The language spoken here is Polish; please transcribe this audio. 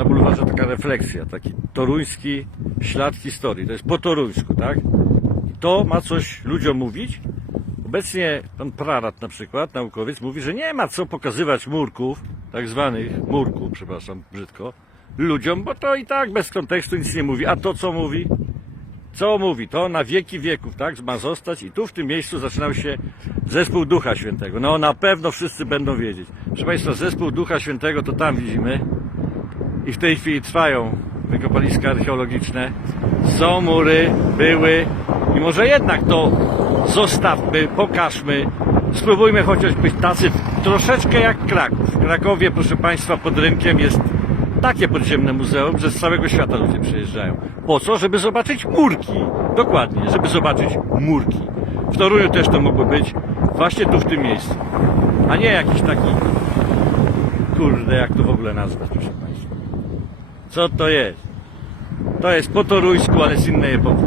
na bulwarze taka refleksja, taki toruński ślad historii. To jest po toruńsku, tak? I to ma coś ludziom mówić. Obecnie pan Prarat na przykład, naukowiec, mówi, że nie ma co pokazywać murków, tak zwanych murków, przepraszam, brzydko, ludziom, bo to i tak bez kontekstu nic nie mówi. A to co mówi? Co mówi? To na wieki wieków, tak? Ma zostać i tu w tym miejscu zaczynał się zespół Ducha Świętego. No na pewno wszyscy będą wiedzieć. Proszę Państwa, zespół Ducha Świętego to tam widzimy i w tej chwili trwają wykopaliska archeologiczne. Są mury, były i może jednak to zostawmy, pokażmy, spróbujmy chociaż być tacy troszeczkę jak Kraków. W Krakowie, proszę Państwa, pod rynkiem jest takie podziemne muzeum, że z całego świata ludzie przyjeżdżają. Po co? Żeby zobaczyć murki. Dokładnie, żeby zobaczyć murki. W Toruniu też to mogło być właśnie tu w tym miejscu. A nie jakiś taki kurde, jak to w ogóle nazwać, proszę Państwa. Co to jest? To jest po toruńsku, ale z innej epoki.